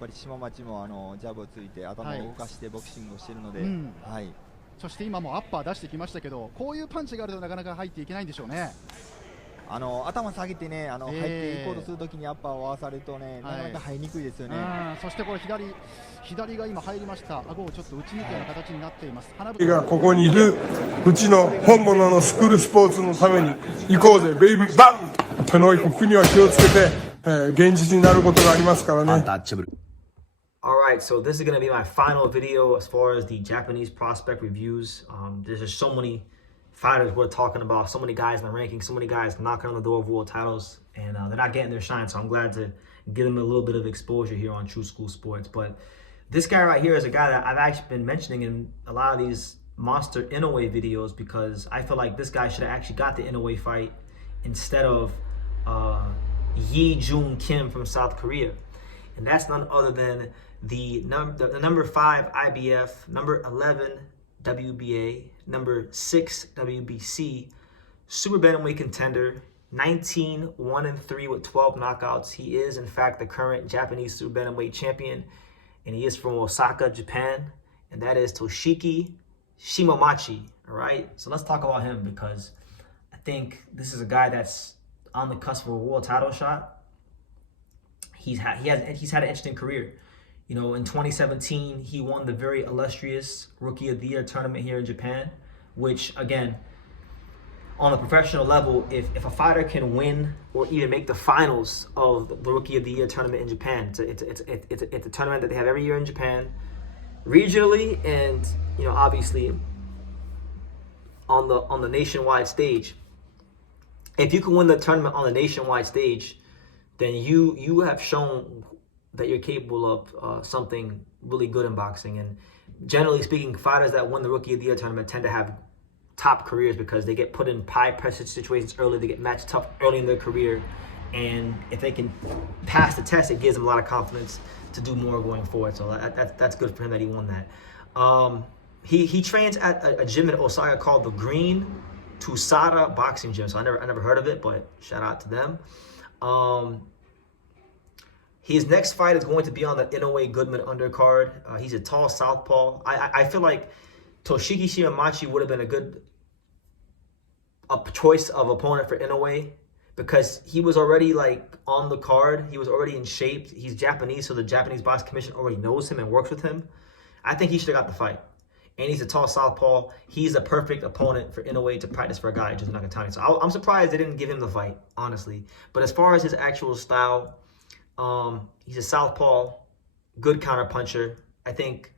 ぱり下町もジャブをついて頭を動かしてボクシングをしているので、はい。そして今もアッパー出してきましたけど、こういうパンチがあるとなかなか入っていけないんでしょうね。頭下げてね、入っていこうとするときにアッパーを合わされるとね、なかなか入りにくいですよね。そしてこれ左が今入りました。顎をちょっと打ち抜くような形になっています。がここにいるうちの本物のスクールスポーツのために行こうぜベイビーバン。この国は気をつけて、現実になることがありますからね。Alright, so this is going to be my final video as far as the Japanese prospect reviews. There's just so many fighters we're talking about, so many guys in the ranking, so many guys knocking on the door of world titles, and they're not getting their shine, so I'm glad to give them a little bit of exposure here on True School Sports. But this guy right here is a guy that I've actually been mentioning in a lot of these Monster Inoue videos because I feel like this guy should have actually got the Inoue fight instead of Yi Jun Kim from South Korea. And that's none other than the number 5 IBF, number 11 WBA, number 6 WBC, super bantamweight contender, 19-1-3 with 12 knockouts. He is, in fact, the current Japanese super bantamweight champion, and he is from Osaka, Japan, and that is Toshiki Shimomachi. All right, so let's talk about him because I think this is a guy that's on the cusp of a world title shot. He's had an interesting career. You know, in 2017, he won the very illustrious Rookie of the Year tournament here in Japan, which, again, on a professional level, if a fighter can win or even make the finals of the Rookie of the Year tournament in Japan, it's a tournament that they have every year in Japan, regionally and, you know, obviously on the nationwide stage. If you can win the tournament on the nationwide stage, then you have shown that you're capable of something really good in boxing. And generally speaking, fighters that win the Rookie of the Year tournament tend to have top careers because they get put in high pressure situations early, they get matched tough early in their career, and if they can pass the test, it gives them a lot of confidence to do more going forward. So that's good for him that he won that. He trains at a gym in Osaka called the Green Tusada Boxing Gym. So I never heard of it, but shout out to them. His next fight is going to be on the Inoue Goodman undercard. He's a tall southpaw. I feel like Toshiki Shimomachi would have been a good choice of opponent for Inoue because he was already like on the card. He was already in shape. He's Japanese, so the Japanese Boxing Commission already knows him and works with him. I think he should have got the fight. And he's a tall southpaw. He's a perfect opponent for Inoue to practice for a guy just Nakatani. So I'm surprised they didn't give him the fight, honestly. But as far as his actual style, he's a southpaw, good counter puncher. I think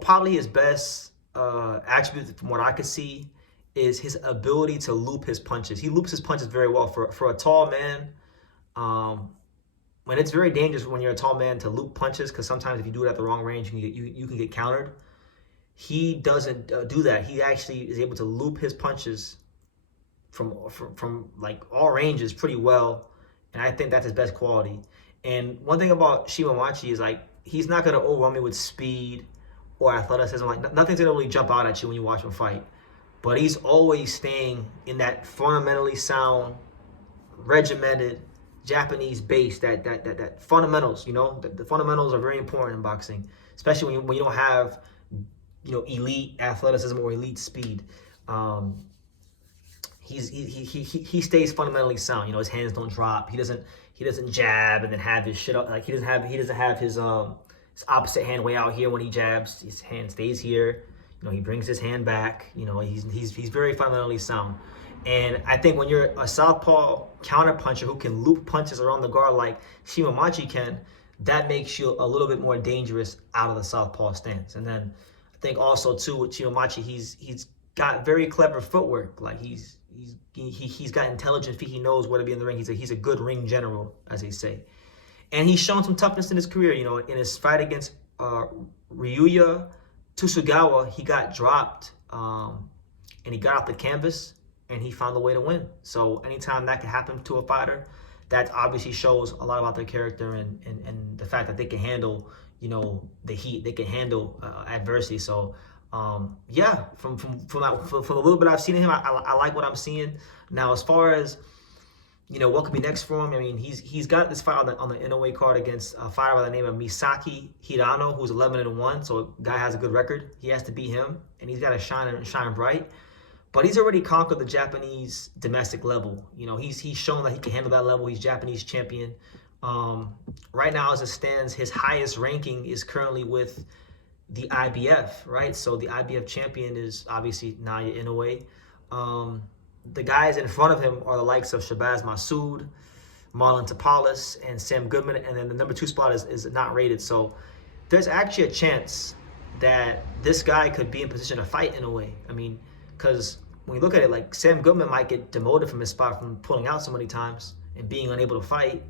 probably his best attribute from what I could see is his ability to loop his punches. He loops his punches very well for a tall man. When it's very dangerous when you're a tall man to loop punches because sometimes if you do it at the wrong range, you can get countered. He doesn't do that. He actually is able to loop his punches from like all ranges pretty well. And I think that's his best quality. And one thing about Shimomachi is like, he's not going to overwhelm me with speed or athleticism. Like nothing's going to really jump out at you when you watch him fight. But he's always staying in that fundamentally sound, regimented, Japanese base, that fundamentals, you know, the fundamentals are very important in boxing, especially when you don't have, you know, elite athleticism or elite speed. He stays fundamentally sound. You know, his hands don't drop. He doesn't jab and then have his shit up. Like he doesn't have his opposite hand way out here when he jabs. His hand stays here. You know, he brings his hand back. You know, he's very fundamentally sound. And I think when you're a southpaw counter puncher who can loop punches around the guard like Shimomachi can, that makes you a little bit more dangerous out of the southpaw stance. And then I think also too with Shimomachi, he's got very clever footwork. Like he's got intelligent feet. He knows where to be in the ring. He's a good ring general, as they say. And he's shown some toughness in his career. You know, in his fight against Ryuya Tsugawa, he got dropped and he got off the canvas and he found a way to win. So anytime that can happen to a fighter, that obviously shows a lot about their character and the fact that they can handle, you know, the heat. They can handle adversity. So yeah, from a little bit I've seen of him, I like what I'm seeing. Now, as far as you know, what could be next for him? I mean, he's got this fight on the NOA card against a fighter by the name of Misaki Hirano, who's 11-1. So a guy has a good record. He has to beat him, and he's got to shine bright. But he's already conquered the Japanese domestic level. You know, he's shown that he can handle that level. He's Japanese champion. Right now, as it stands, his highest ranking is currently with the IBF, right? So the IBF champion is obviously Naoya Inoue. The guys in front of him are the likes of Shabazz Massoud, Marlon Tapales, and Sam Goodman. And then the number 2 spot is not rated. So there's actually a chance that this guy could be in position to fight Inoue. I mean, because when you look at it, like, Sam Goodman might get demoted from his spot from pulling out so many times and being unable to fight.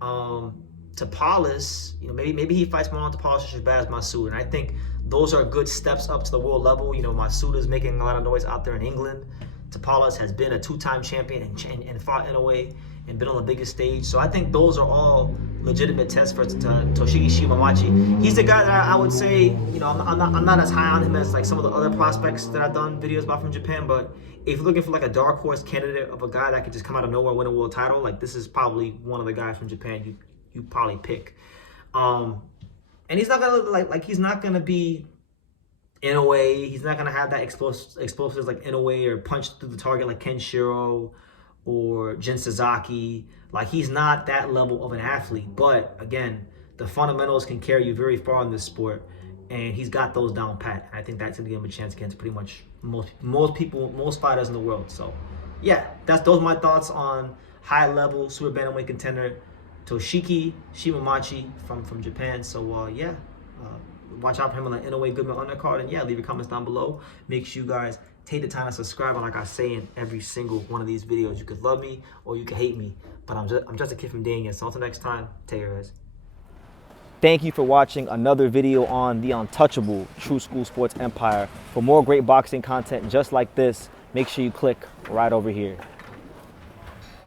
Tapales, you know, maybe he fights Marlon Tapales or Shabazz Massoud. And I think those are good steps up to the world level. You know, Massoud is making a lot of noise out there in England. Tapales has been a 2-time champion and fought Inoue and been on the biggest stage. So I think those are all legitimate tests for Toshiki Shimomachi. He's the guy that I would say, you know, I'm not as high on him as like some of the other prospects that I've done videos about from Japan. But if you're looking for like a dark horse candidate of a guy that could just come out of nowhere and win a world title, like, this is probably one of the guys from Japan you probably pick. And he's not gonna like he's not gonna be Inoue. He's not gonna have that explosives like Inoue or punch through the target like Kenshiro or Jin Sasaki. Like, he's not that level of an athlete. But again, the fundamentals can carry you very far in this sport, and he's got those down pat. And I think that's gonna give him a chance against pretty much most fighters in the world. So yeah, those are my thoughts on high level super bantamweight contender Toshiki Shimomachi from Japan. So yeah. Watch out for him on the Inoue Goodman undercard. And yeah, leave your comments down below. Make sure you guys take the time to subscribe. And like I say in every single one of these videos, you could love me or you could hate me. But I'm just a kid from Daniel. So until next time, take care, guys. Thank you for watching another video on the untouchable True School Sports Empire. For more great boxing content just like this, make sure you click right over here.